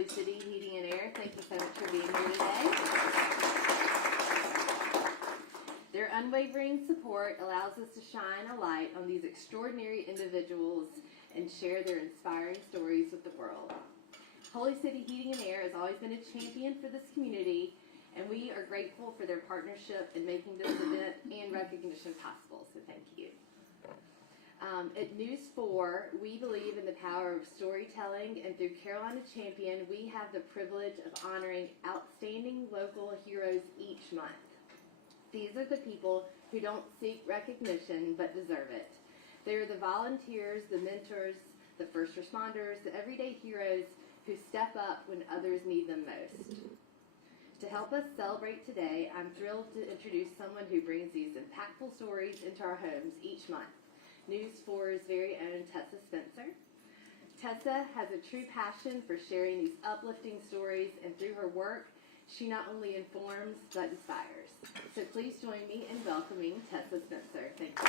Holy City Heating and Air. Thank you so much for being here today. Their unwavering support allows us to shine a light on these extraordinary individuals and share their inspiring stories with the world. Holy City Heating and Air has always been a champion for this community, and we are grateful for their partnership in making this event and recognition possible, so thank you. At News 4, we believe in the power of storytelling, and through Carolina Champion, we have the privilege of honoring outstanding local heroes each month. These are the people who don't seek recognition but deserve it. They are the volunteers, the mentors, the first responders, the everyday heroes who step up when others need them most. To help us celebrate today, I'm thrilled to introduce someone who brings these impactful stories into our homes each month. News 4's very own Tessa Spencer. Tessa has a true passion for sharing these uplifting stories, and through her work, she not only informs but inspires. So please join me in welcoming Tessa Spencer. Thank you.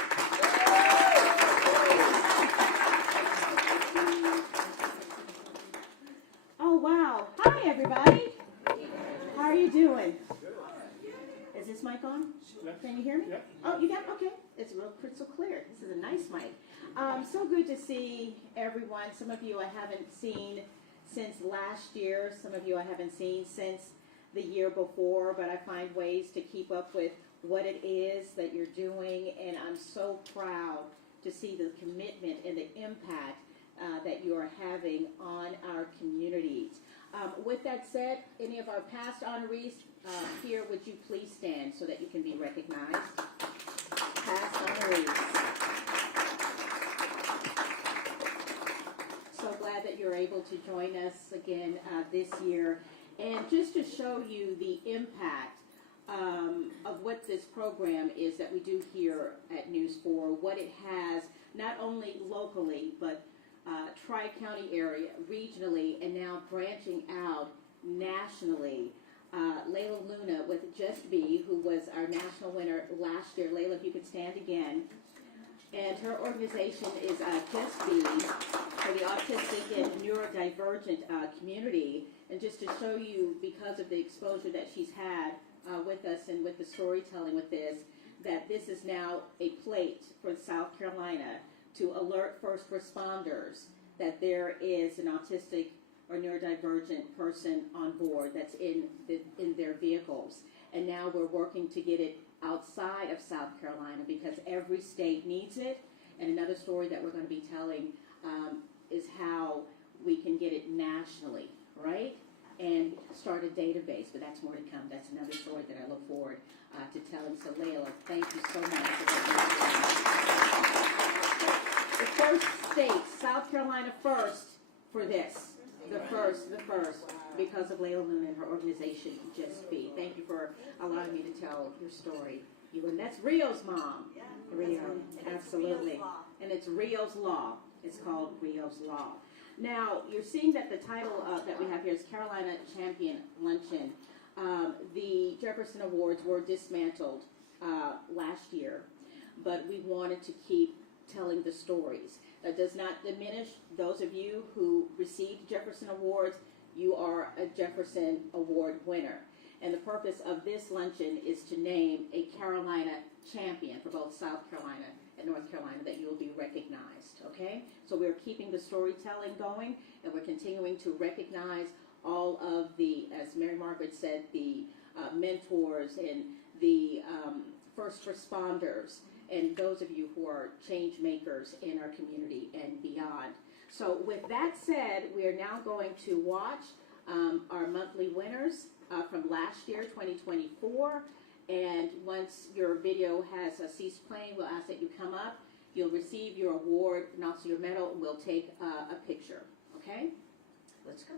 Oh, wow. Hi, everybody. How are you doing? Is this mic on? Can you hear me? Yep. Oh, you got okay. It's real crystal clear. This is a nice mic. So good to see everyone. Some of you I haven't seen since last year. Some of you I haven't seen since the year before, but I find ways to keep up with what it is that you're doing, and I'm so proud to see the commitment and the impact that you are having on our communities. With that said, any of our past honorees here, would you please stand so that you can be recognized? Past honorees. So glad that you're able to join us again this year. And just to show you the impact of what this program is that we do here at News 4, what it has not only locally, but tri-county area, regionally, and now branching out nationally. Layla Luna with Just Be, who was our national winner last year. Layla, if you could stand again. And her organization is Just Be for the autistic and neurodivergent community. And just to show you, because of the exposure that she's had with us and with the storytelling with this, that this is now a plate for South Carolina to alert first responders that there is an autistic or neurodivergent person on board that's in their vehicles. And now we're working to get it outside of South Carolina because every state needs it. And another story that we're going to be telling is how we can get it nationally, right? And start a database, but that's more to come. That's another story that I look forward to telling. So Layla, thank you so much for the first state, South Carolina first for this. The first, because of Layla Luna and her organization, Just Be. Thank you for allowing me to tell your story. And that's Rio's mom. Rio, absolutely. And it's Rio's Law. It's called Rio's Law. Now, you're seeing that the title that we have here is Carolina Champion Luncheon. The Jefferson Awards were dismantled last year, but we wanted to keep telling the stories. That does not diminish those of you who received Jefferson Awards. You are a Jefferson Award winner. And the purpose of this luncheon is to name a Carolina champion for both South Carolina and North Carolina that you will be recognized, okay? So we're keeping the storytelling going, and we're continuing to recognize all of the, as Mary Margaret said, the mentors and the first responders, and those of you who are change makers in our community and beyond. So with that said, we are now going to watch our monthly winners from last year, 2024. And once your video has ceased playing, we'll ask that you come up. You'll receive your award and also your medal, and we'll take a picture. Okay? Let's go.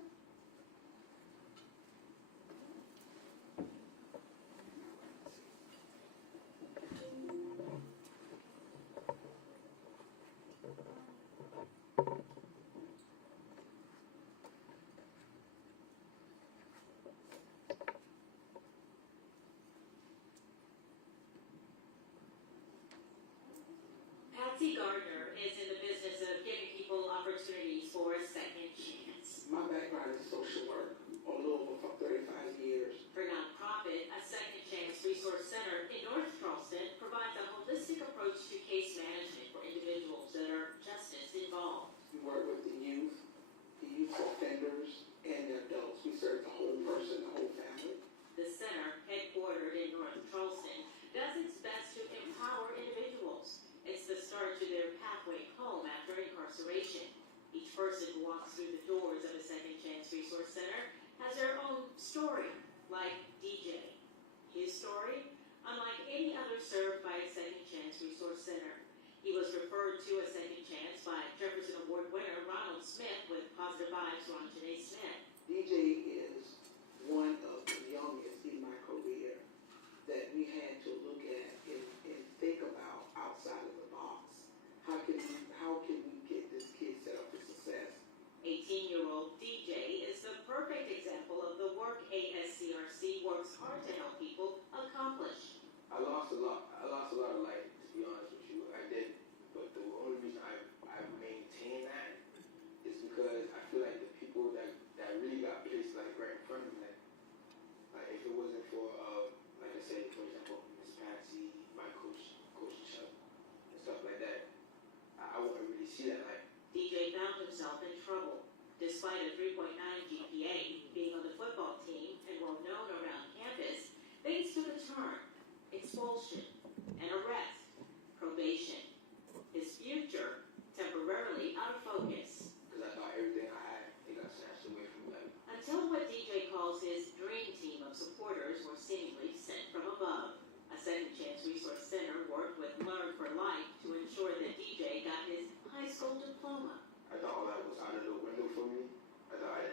Gardner is in the business of giving people opportunities for a second chance. My background story, unlike any other served by a Second Chance Resource Center. He was referred to a Second Chance by Jefferson Award winner Ronald Smith with positive vibes on Janae Smith. DJ is one of the youngest in my career that we had to look at and think about outside of the box. How can we get this kid set up for success? 18-year-old DJ is the perfect example of the work ASCRC works hard to help people accomplish. I lost a lot of light, to be honest with you. I did, but the only reason I maintain that is because I feel like the people that really got placed like right in front of me, like if it wasn't for like I said, for example, Miss Patsy, my coach Chuck, and stuff like that, I wouldn't really see that light. DJ found himself in trouble. Despite a 3.9 GPA, being on the football team and well known around campus, things took a turn. Expulsion, an arrest, probation. His future temporarily out of focus. Because I thought everything I had, it got snatched away from me. Until what DJ calls his dream team of supporters were seemingly sent from above. A Second Chance Resource Center worked with Learn for Life to ensure that DJ got his high school diploma. I thought all that was out of the window for me. I thought I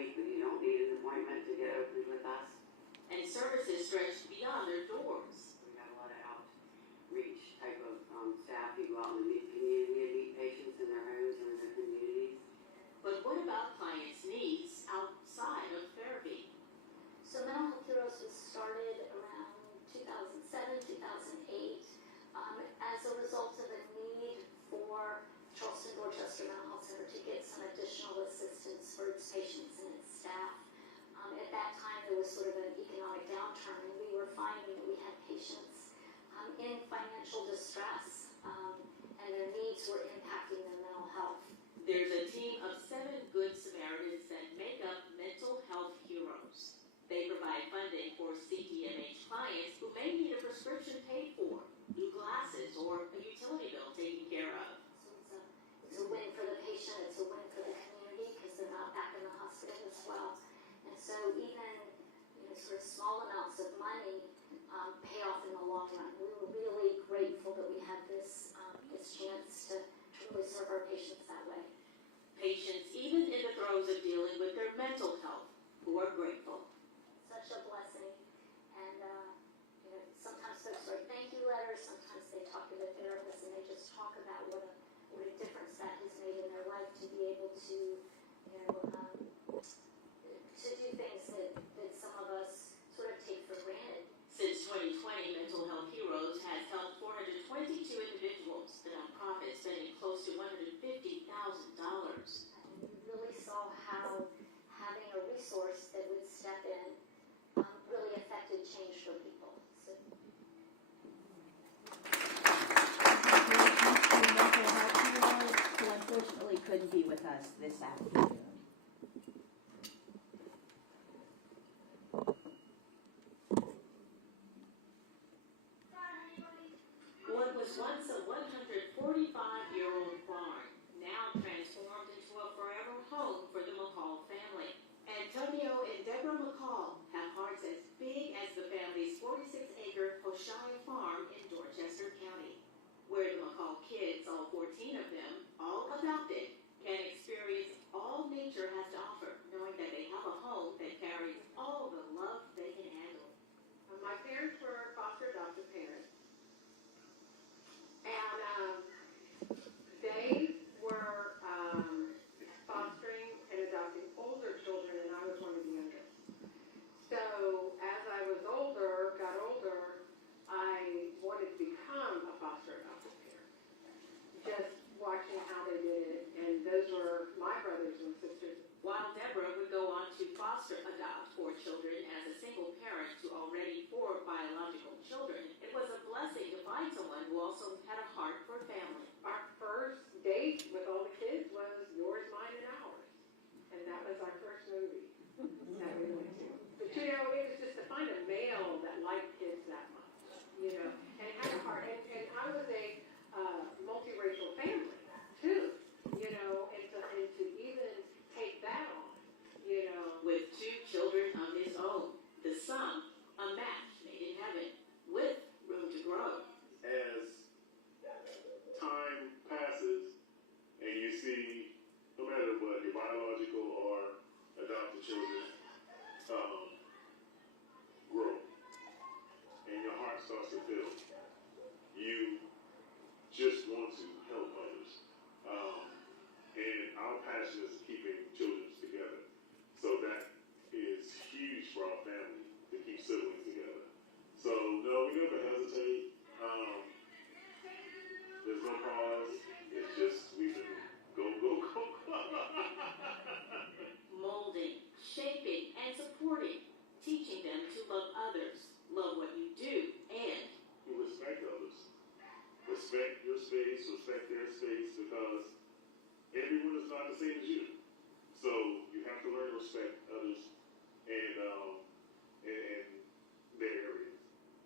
week, but you don't need an appointment to get opened with us. And services stretch beyond their doors. We have a lot of outreach type of staff who go out in the community and meet patients in their homes or in their communities. But what about clients' needs outside of therapy? So Mental Health Heroes was started around 2007, 2008 as a result of a need for Charleston Dorchester Mental Health Center to get some additional assistance for its patients and its staff. At that time, there was sort of an economic downturn, and we were finding that we had patients in financial distress, and their needs were impacting their mental health. There's a team of 7 Good Samaritans that make up Mental Health Heroes. They provide funding for CDMH clients who may need a prescription paid for, new glasses, or a utility bill taken care of. So it's a win for the patient, it's a win for the community because they're not back in the hospital as well. And so even sort of small amounts of money pay off in the long run. We were really grateful that we had this chance to really serve our patients that way. Patients, even in the throes of dealing with their mental health, who are grateful. Such a blessing. And sometimes folks write thank you letters, sometimes they talk to their therapist and they just talk about what a difference that has made in their life to be able to do things that some of us sort of take for granted. Since 2020, Mental Health Heroes has helped 422 individuals, the nonprofit spending close to $150,000. And we really saw how having a resource that would step in really affected change for people. So. Mental Health Heroes, who unfortunately couldn't be with us this afternoon. What was once a 145-year-old barn, now transformed into a forever home for the McCall family. Antonio and Deborah McCall have hearts as big as the family's 46-acre Hoshaya farm in Dorchester County, where the McCall kids, all 14 of them, all adopted, can experience all nature has to offer, knowing that they have a home that carries all the love they can handle. My parents were foster adoptive parents, and they were fostering and adopting older children, and I was one of the youngest. So as I got older, I wanted to become a foster adoptive parent. Just watching how they did it, and those were my brothers and sisters. While Deborah would go on to foster adopt 4 children as a single parent to already 4 biological children, it was a blessing to find someone who also had a heart for family. Our first date with all the kids was Yours, Mine, and Ours. And that was our first movie that we went to. But it was just to find a male that liked kids that much, and had a heart. And I was a multiracial family, too, and to even take that on, With 2 children of his own, the son, a match made in heaven, with room to grow. As time passes and you see, no matter what, your biological or adopted children grow and your heart starts to fill, you just want to help others. And our passion is keeping children together. So that is huge for our family to keep siblings together. So no, we never hesitate. There's no pause. It's just we can go. Molding, shaping, and supporting, teaching them to love others, love what you do, and You respect others. Respect your space, respect their space, because everyone is not the same as you. So you have to learn to respect others and their areas.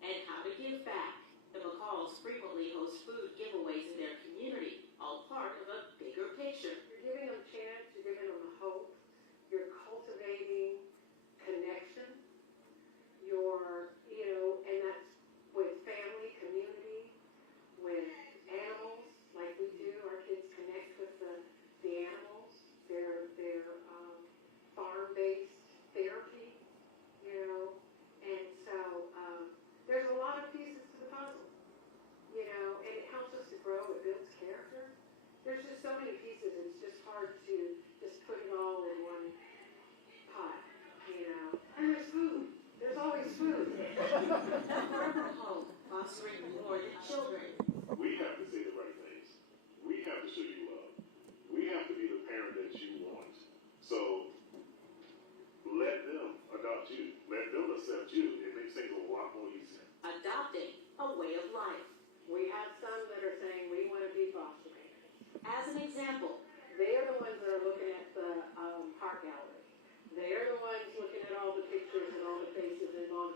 and how to give back. The McCalls frequently host food giveaways in their community, all part of a bigger picture. You're giving them a chance, you're giving them hope, you're cultivating connection, and that's with family, community, with animals, like we do. Our kids connect with the animals. They're farm-based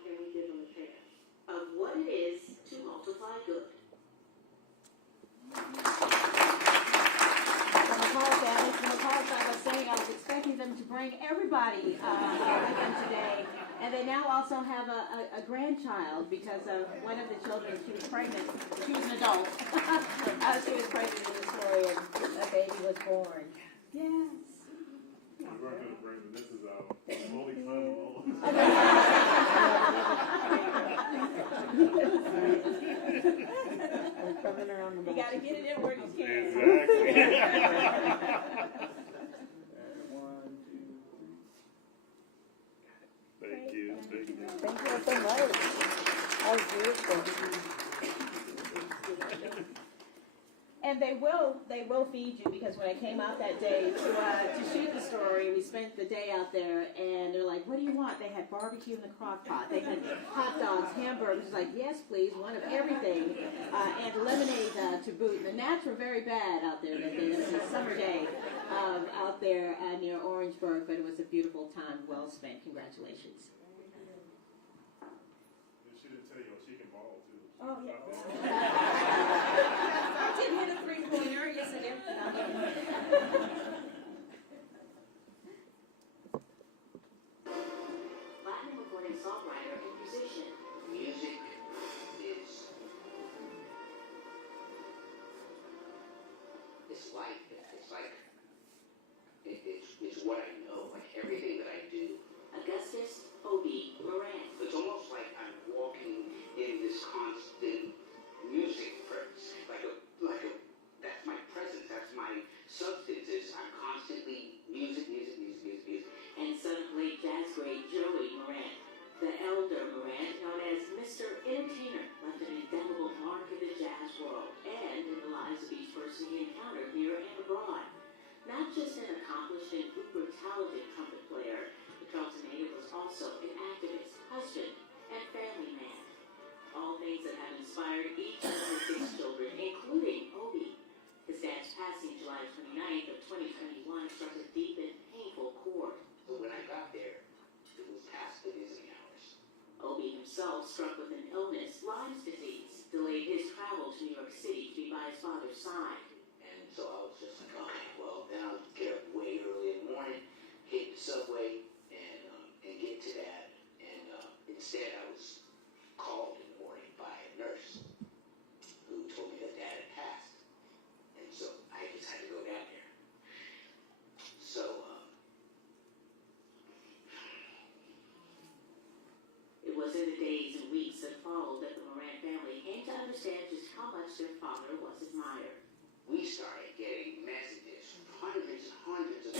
can we give them a chance? of what it is to multiply good. I was saying I was expecting them to bring everybody with them today. And they now also have a grandchild because one of the children, she was pregnant. She was an adult. She was pregnant in the story and a baby was born. Yes. We weren't going to bring them. This is our only time alone. You got to get it in where you can. Exactly. Thank you. Thank you. Thank you so much. That was beautiful. And they will feed you because when I came out that day to shoot the story, we spent the day out there and they're like, what do you want? They had barbecue in the crock pot. They had hot dogs, hamburgers. Like, yes, please, one of everything. And lemonade to boot. The gnats were very bad out there that day. It was a summer day out there near Orangeburg, but it was a beautiful time, well spent. Congratulations. She didn't tell you, she can ball too. Oh, yeah. I did hit a three-pointer. Yes, I did. Latin recording songwriter and musician. Music is life. It's what I know. Like everything that I do. Augustus Obi Moran. It's almost like I'm walking in this constant music presence. That's my presence. That's my substances. I'm constantly music. And son of late jazz great Joey Moran. The elder Moran, known as Mr. Entertainer, left an indelible mark in the jazz world and in the lives of each person he encountered here and abroad. Not just an accomplished and uber talented trumpet player, the Charleston native was also an activist, husband, and family man. All things that have inspired each of his 6 children, including Obi. His dad's passing July 29th of 2021 struck a deep and painful chord. So when I got there, it was past the visiting hours. Obi himself, struck with an illness, Lyme's disease, delayed his travel to New York City to be by his father's side. And so I was just like, okay, well, then I'll get up way early in the morning, hit the subway, and get to Dad. And instead, I was called in the morning by a nurse who told me that Dad had passed. And so I just had to go down there. So, It was in the days and weeks that followed that the Moran family came to understand just how much their father was admired. we started getting messages from hundreds and hundreds of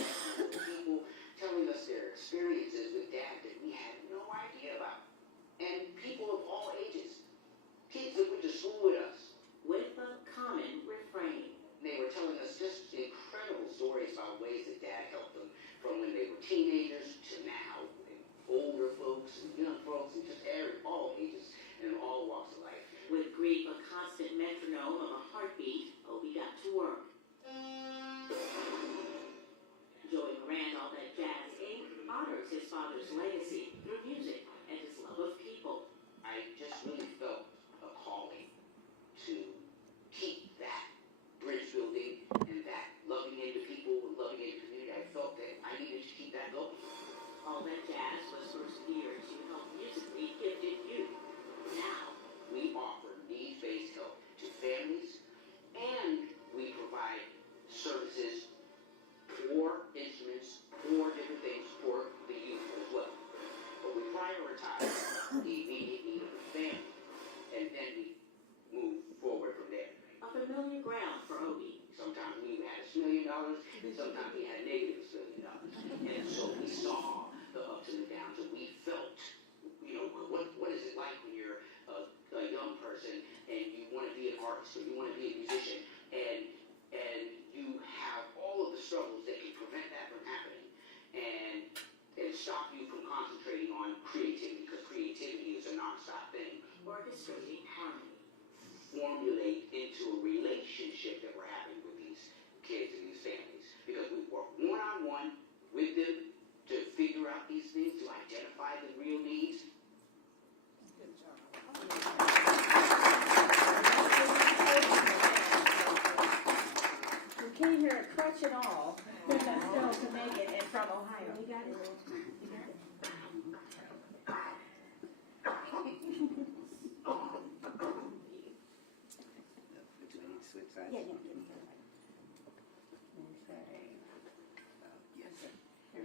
people telling us their experiences with Dad that we had no idea about. And people of all ages, kids that went to school with us. With a common refrain. They were telling us just incredible stories about ways that Dad helped them, from when they were teenagers to now, and older folks and young folks, and just all ages and all walks of life. With grief a constant metronome of a heartbeat, Obi got to work. Joey Moran, All That Jazz Inc. honors his father's legacy through music and his love of people. I just really felt a calling to keep that bridge building and that loving into people and loving into community. I felt that I needed to keep that going. All That Jazz was first geared to help musically gifted youth. Now, We offer needs-based help to families, and we provide services for instruments, for different things for the youth as well. But we prioritize the immediate need of the family, and then we move forward from there. a familiar ground for Obi. Sometimes we had $1 million, and sometimes we had negative $1 million. And so we saw the ups and the downs, and we felt, what is it like when you're a young person and you want to be an artist or you want to be a musician, and you have all of the struggles that can prevent that from happening and stop you from concentrating on creativity, because creativity is a non-stop thing. Orchestrating harmony. Formulate into a relationship that we're having with these kids and these families, because we work one-on-one with them to figure out these things, to identify the real needs, watch it all still to make it, and from Ohio. You got it? Switch sides. Yeah.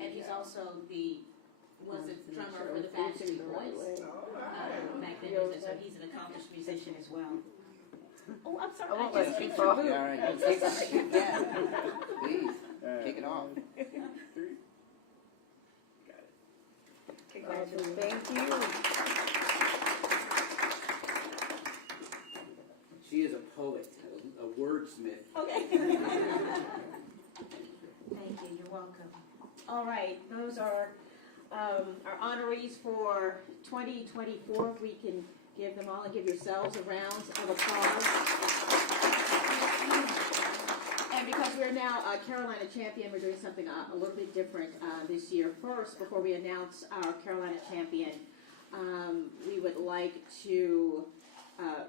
And he's also was the drummer for the Backstreet Boys back then, so he's an accomplished musician as well. Oh, I'm sorry. I won't I let just you kicked fall. your boot. All right, you take it. Yeah. Please, kick it off. Congratulations. Thank you. She is a poet, a wordsmith. Okay. Thank you. You're welcome. All right. Those are our honorees for 2024. If we can give them all and give yourselves a round of applause. And because we're now a Carolina champion, we're doing something a little bit different this year. First, before we announce our Carolina champion, we would like to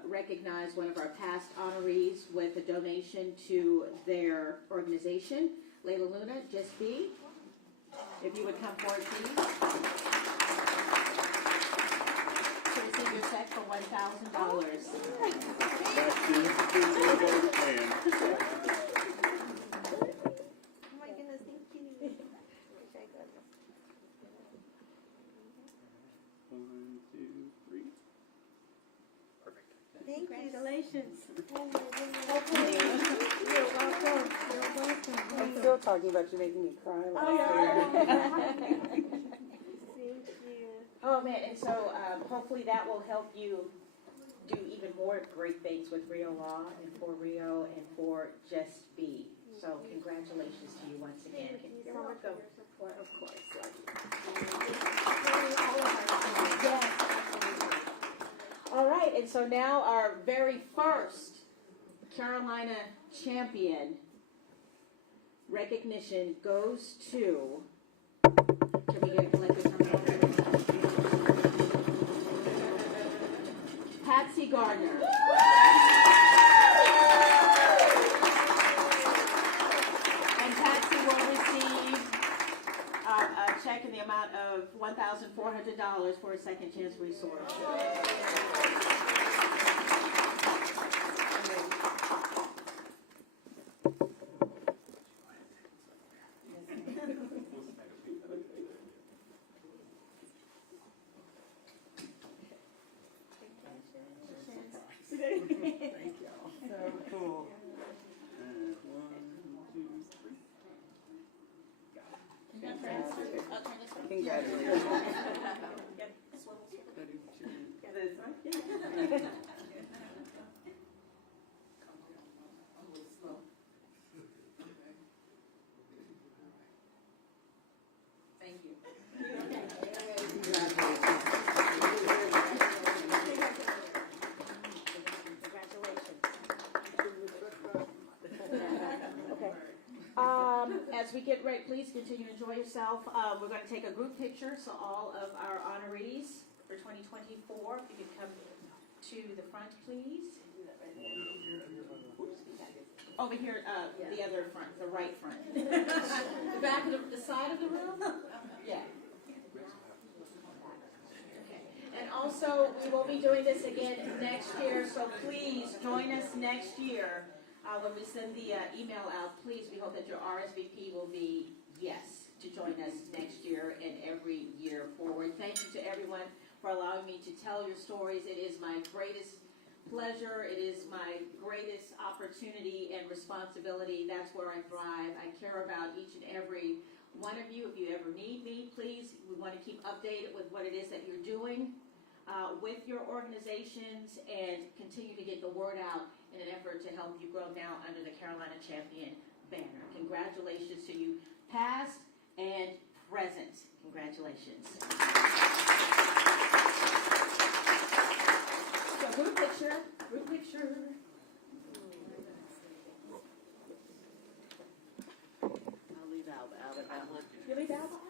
recognize one of our past honorees with a donation to their organization. Layla Luna, Just Be. If you would come forward, please. To receive your check for $1,000. That's the man. Oh my goodness, thank you. One, two, three. Perfect. Thank you. Congratulations. Hopefully, you're welcome. You're welcome. I'm still talking about you making me cry. Thank you. Oh man, and so hopefully that will help you do even more great things with Rio Law and for Rio and for Just Be. So congratulations to you once again. You're welcome. Of course. Yes. All right, and so now our very first Carolina champion recognition goes to. Can we get a collective terminology? Patsy Gardner. And Patsy will receive a check in the amount of $1,400 for a Second Chance Resource. Thank y'all. So cool. And one, two, three. Congratulations. Thank you. Okay. As we get ready, please continue to enjoy yourself. We're going to take a group picture, so all of our honorees for 2024, if you could come to the front, please. Over here, the other front, the right front. The back of the side of the room? Yeah. Okay. And also, we will be doing this again next year, so please join us next year. When we send the email out, please, we hope that your RSVP will be yes to join us next year and every year forward. Thank you to everyone for allowing me to tell your stories. It is my greatest pleasure. It is my greatest opportunity and responsibility. That's where I thrive. I care about each and every one of you. If you ever need me, please, we want to keep updated with what it is that you're doing with your organizations and continue to get the word out in an effort to help you grow now under the Carolina Champion banner. Congratulations to you, past and present. Congratulations. So group picture, group picture. I'll leave Alba out. You leave Alba out?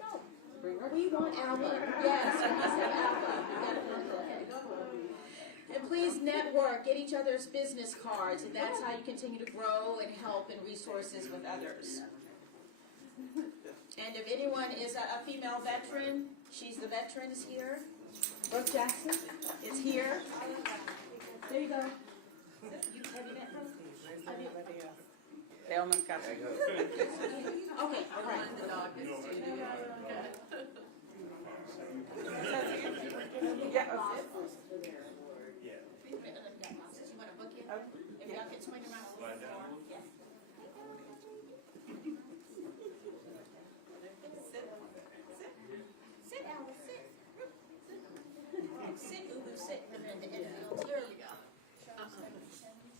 No. We want Alba. Yes, we must have Alba. And please Please network, get each other's business cards, and that's how you continue to grow and help and resources with others. And if anyone is a female veteran, she's the veterans here. Brooke Jackson is here. There you go. Have you met her? Have you? They almost got it. Okay, all right. The dog is too. Yeah. You want to book it? If y'all can swing around a little more. Yes. Sit, Alice, sit. Sit, Ubu, sit. Here we go.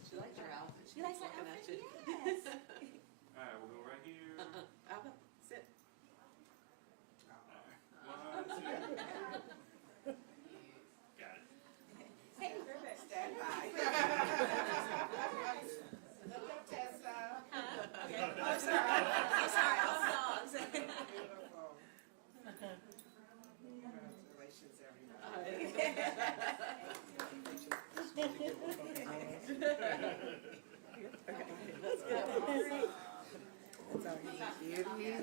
She likes your outfit. You like my outfit? Yes. Alright, we'll go right here. Alba, sit. One, two. Got it. Hey, stand by. I'm sorry. I'm sorry. All dogs. Congratulations, everybody. That's all you.